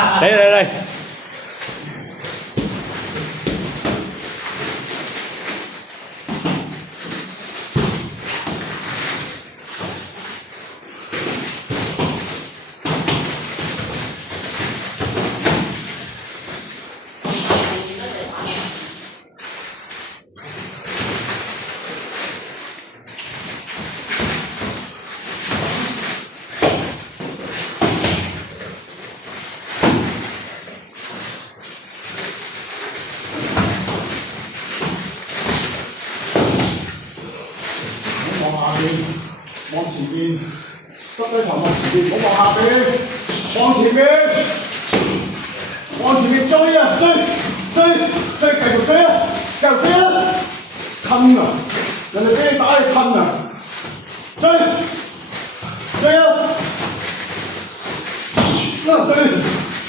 Đây.望前邊，耷低頭望前邊，唔好望下邊，望前邊，往前邊追啊，追，繼續追啊，吞啊！人哋俾你打你吞啊！追啊！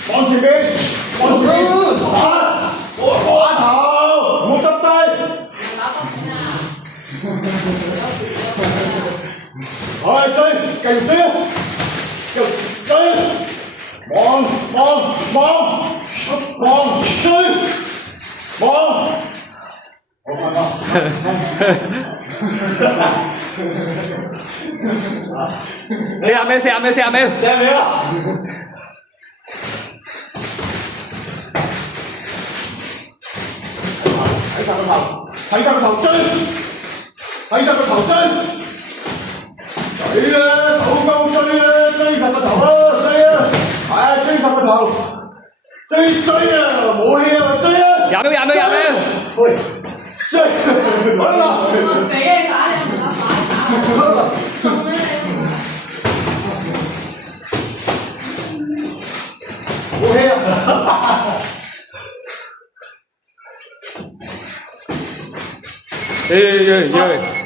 往前邊，打頭，唔好耷低。好，追，繼續追啊！追，望，追，望。好快嗎？四下秒啊！睇晒個頭追，追啊！手鳩追啊！追實個頭啊！追啊！係追實個頭，追啊！冇氣啊！追啊！20秒！喂，追！好啦！俾你打你唔打好啦！送俾你。冇氣啊！耶！